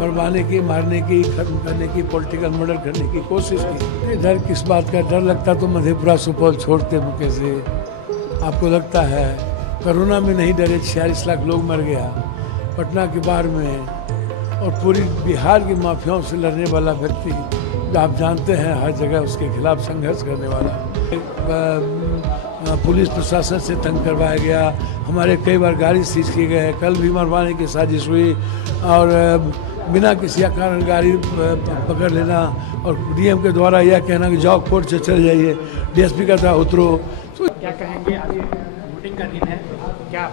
मरवाने की, मारने की, खत्म करने की, पॉलिटिकल मर्डर करने की कोशिश की। डर किस बात का? डर लगता तो मधेपुरा सुपौल छोड़ते मुके से। आपको लगता है कोरोना में नहीं डरे, 46 लाख लोग मर गया पटना के बाढ़ में, और पूरी बिहार की माफियाओं से लड़ने वाला व्यक्ति, जो आप जानते हैं हर जगह उसके खिलाफ संघर्ष करने वाला, पुलिस प्रशासन से तंग करवाया गया, हमारे कई बार गाड़ी सीज किए गए, कल भी मरवाने की साजिश हुई, और बिना किसी कारण गाड़ी पकड़ लेना, और डीएम के द्वारा यह कहना कि जाओ कोर्ट से चले जाइए, डीएसपी का था उतरो। तो क्या कहेंगे, आज वोटिंग का दिन है, क्या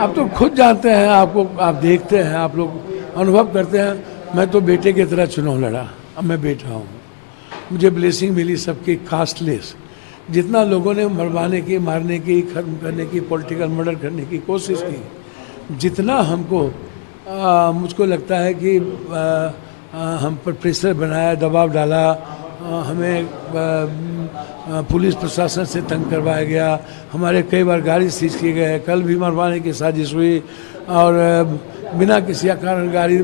आप तो खुद जानते हैं, आप देखते हैं, आप लोग अनुभव करते हैं। मैं तो बेटे की तरह चुनाव लड़ा, अब मैं बेटा हूँ, मुझे ब्लेसिंग मिली सबकी कास्टलेस। जितना लोगों ने मरवाने की, मारने की, खत्म करने की, पॉलिटिकल मर्डर करने की कोशिश की, जितना हमको मुझको लगता है कि हम पर प्रेशर बनाया, दबाव डाला, हमें पुलिस प्रशासन से तंग करवाया गया, हमारे कई बार गाड़ी सीज किए गए, कल भी मरवाने की साजिश हुई, और बिना किसी कारण गाड़ी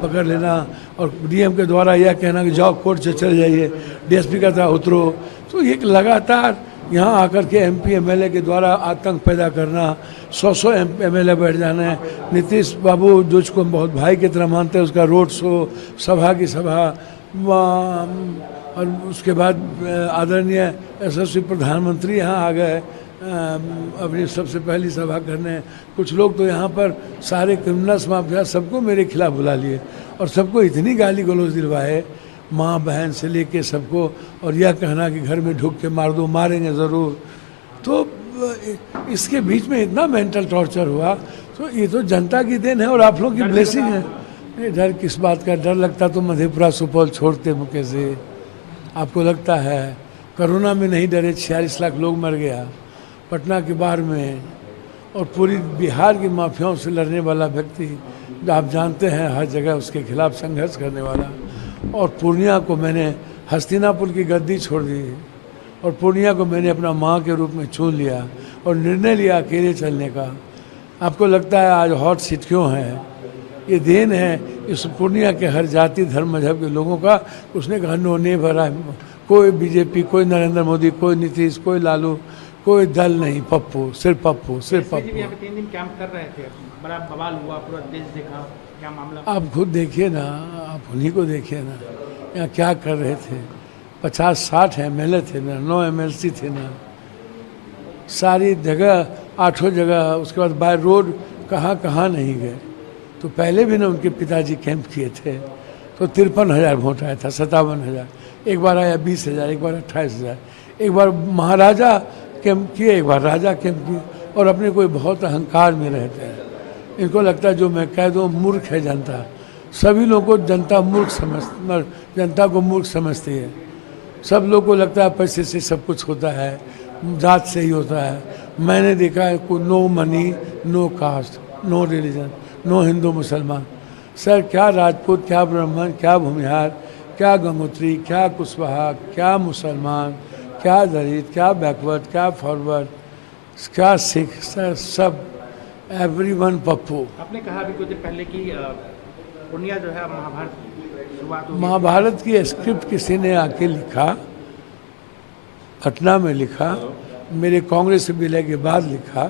पकड़ लेना, और डीएम के द्वारा यह कहना कि जाओ कोर्ट से चले जाइए, डीएसपी का था उतरो। तो ये लगातार यहाँ आकर के एमपी एमएलए के द्वारा आतंक पैदा करना, 100 एमएलए बैठ जाना है। नीतीश बाबू जो उसको बहुत भाई की तरह मानते हैं, उसका रोड शो, सभा की सभा, और उसके बाद आदरणीय यशस्वी प्रधानमंत्री यहाँ आ गए अपनी सबसे पहली सभा करने। कुछ लोग तो यहाँ पर सारे क्रिमिनल्स माफिया सबको मेरे खिलाफ बुला लिए, और सबको इतनी गाली गलौज दिलवाए, माँ बहन से लेके सबको, और यह कहना कि घर में ढुक के मार दो, मारेंगे ज़रूर। तो इसके बीच में इतना मेंटल टॉर्चर हुआ, तो ये तो जनता की देन है और आप लोग की ब्लेसिंग है। डर किस बात का? डर लगता तो मधेपुरा सुपौल छोड़ते मुके से। आपको लगता है कोरोना में नहीं डरे, 46 लाख लोग मर गया पटना के बाढ़ में, और पूरी बिहार की माफियाओं से लड़ने वाला व्यक्ति, जो आप जानते हैं हर जगह उसके खिलाफ संघर्ष करने वाला। और पूर्णिया को मैंने हस्तिनापुर की गद्दी छोड़ दी, और पूर्णिया को मैंने अपना माँ के रूप में चुन लिया, और निर्णय लिया अकेले चलने का। आपको लगता है आज हॉट सीट क्यों है? ये देन है इस पूर्णिया के हर जाति धर्म मजहब के लोगों का। उसने कहा नो नहीं भरा, कोई बीजेपी, कोई नरेंद्र मोदी, कोई नीतीश, कोई लालू, कोई दल नहीं, पप्पू, सिर्फ पप्पू, सिर्फ पप्पू। 3 दिन कैंप कर रहे थे, बड़ा बवाल हुआ, पूरा देश देखा, क्या मामला? आप खुद देखिए ना, आप उन्हीं को देखिए ना, यहाँ क्या कर रहे थे। 50-60 एमएलए थे ना, 9 एमएलसी थे ना, सारी जगह, 8 जगह, उसके बाद बाय रोड कहाँ कहाँ नहीं गए। तो पहले भी ना उनके पिताजी कैंप किए थे, तो 53,000 वोट आया था, 57,000, एक बार आया 20,000, एक बार 28,000, एक बार महाराजा कैंप किए, एक बार राजा कैंप किए, और अपने कोई बहुत अहंकार में रहते हैं। इनको लगता है जो मैं कह दूँ, मूर्ख है जनता। सभी लोगों को जनता जनता को मूर्ख समझती है। सब लोग को लगता है पैसे से सब कुछ होता है, जात से ही होता है। मैंने देखा है को no money, no caste, no religion, no Hindu मुसलमान। सर क्या राजपूत, क्या ब्राह्मण, क्या भूमिहार, क्या गंगोत्री, क्या कुशवाहा, क्या मुसलमान, क्या दलित, क्या बैकवर्ड, क्या फॉरवर्ड, क्या सिख, सर सब एवरीवन पप्पू। आपने कहा अभी कुछ देर पहले कि पूर्णिया जो है महाभारत शुरुआत हुई। महाभारत की स्क्रिप्ट किसी ने आके लिखा, पटना में लिखा, मेरे कांग्रेस विलय के बाद लिखा।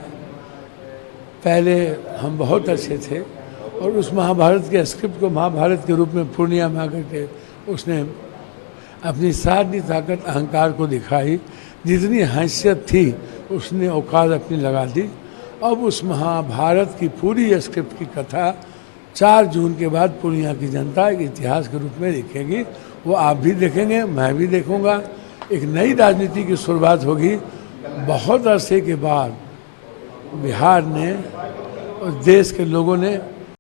पहले हम बहुत अच्छे थे, और उस महाभारत के स्क्रिप्ट को महाभारत के रूप में पूर्णिया में आकर के उसने अपनी सारी ताकत अहंकार को दिखाई। जितनी हैसियत थी उसने औकात अपनी लगा दी। अब उस महाभारत की पूरी स्क्रिप्ट की कथा 4 जून के बाद पूर्णिया की जनता एक इतिहास के रूप में लिखेगी। वो आप भी देखेंगे, मैं भी देखूंगा। एक नई राजनीति की शुरुआत होगी। बहुत अरसे के बाद बिहार ने और देश के लोगों ने